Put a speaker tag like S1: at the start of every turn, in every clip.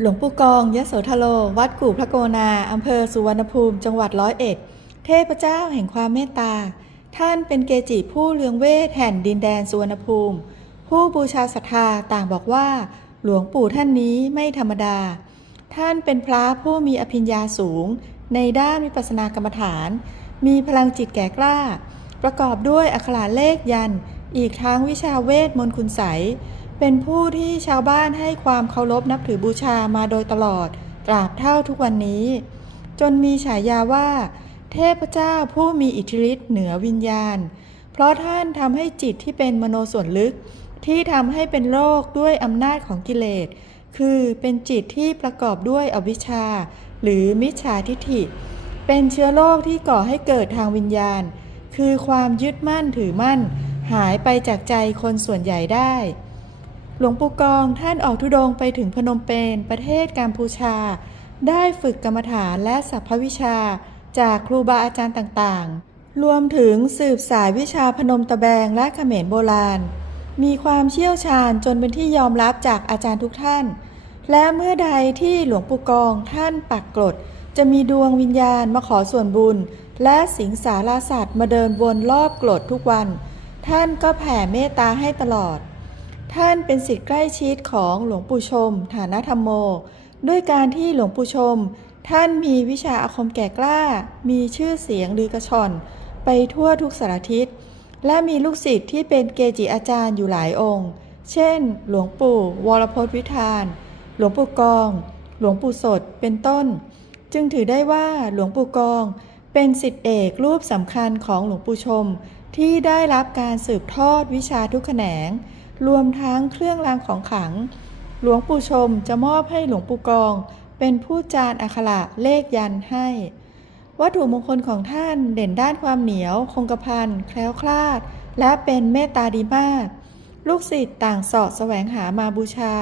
S1: หลวงปู่กองยโสธโล วัดกู่พระโกนาอำเภอสุวรรณภูมิ จังหวัดร้อยเอ็ด เทพเจ้าแห่งความเมตตา ท่านเป็นเกจิผู้เลืองเวทแห่งดินแดนสุวรรณภูมิ ผู้บูชาศรัทธาต่างบอกว่า หลวงปู่ท่านนี้ไม่ธรรมดา ท่านเป็นพระผู้มีอภิญญาสูง ในด้านวิปัสสนากรรมฐาน มีพลังจิตแก่กล้า ประกอบด้วยอักขระเลขยัน อีกทั้งวิชาเวทมนต์คุณใส เป็นผู้ที่ชาวบ้านให้ความเคารพนับถือบูชามาโดยตลอด ตราบเท่าทุกวันนี้ จนมีฉายาว่า เทพเจ้าผู้มีอิทธิฤทธิ์เหนือวิญญาณ เพราะท่านทำให้จิตที่เป็นมโนส่วนลึก ที่ทำให้เป็นโรคด้วยอำนาจของกิเลส คือเป็นจิตที่ประกอบด้วยอวิชชา หรือมิจฉาทิฏฐิ เป็นเชื้อโรคที่ก่อให้เกิดทางวิญญาณ คือความยึดมั่นถือมั่น หายไปจากใจคนส่วนใหญ่ได้ หลวงปู่กองท่านออกทุดงไปถึงพนมเปญประเทศกัมพูชา ได้ฝึกกรรมฐานและสัพพวิชา จากครูบาอาจารย์ต่างๆ รวมถึงสืบสายวิชาพนมตะแบงและเขมรโบราณ มีความเชี่ยวชาญจนเป็นที่ยอมรับจากอาจารย์ทุกท่าน และเมื่อใดที่หลวงปู่กองท่านปักกรดจะมีดวงวิญญาณมาขอส่วนบุญ และสิงสาราสัตว์มาเดินวนรอบกรดทุกวัน ท่านก็แผ่เมตตาให้ตลอด ท่านเป็นสิทธิ์ใกล้ชิดของหลวงปู่ชม ฐานธรรมโม ด้วยการที่หลวงปู่ชม ท่านมีวิชาอาคมแก่กล้า มีชื่อเสียงลือกระชอน ไปทั่วทุกสารทิศ และมีลูกศิษย์ที่เป็นเกจิอาจารย์อยู่หลายองค์ เช่น หลวงปู่วรพจน์วิธาน หลวงปู่กอง หลวงปู่สด เป็นต้น จึงถือได้ว่าหลวงปู่กอง เป็นสิทธิเอกรูปสำคัญของหลวงปู่ชม ที่ได้รับการสืบทอดวิชาทุกแขนง รวมทั้งเครื่องรางของขลัง หลวงปู่ชมจะมอบให้หลวงปู่กอง เป็นผู้จารอักขระเลขยันให้ วัตถุมงคลของท่านเด่นด้านความเหนียว คงกระพันแคล้วคลาด และเป็นเมตตาดีมาก ลูกศิษย์ต่างสาะแสวงหามาบูชา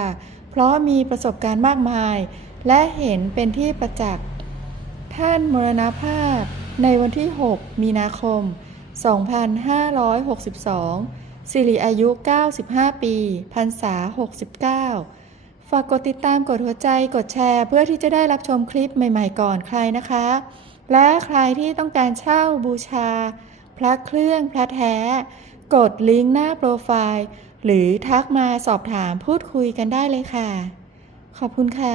S1: เพราะมีประสบการณ์มากมาย และเห็นเป็นที่ประจักษ์ ท่านมรณภาพในวันที่ 6 มีนาคม 2562 สิริอายุ 95 ปีพรรษา 69 ฝากกดติดตามกดหัวใจกดแชร์ เพื่อที่จะได้รับชมคลิปใหม่ๆก่อนใครนะคะ และใครที่ต้องการเช่าบูชา พระเครื่องพระแท้ กดลิงก์หน้าโปรไฟล์ หรือทักมาสอบถามพูดคุยกันได้เลยค่ะ ขอบคุณค่ะ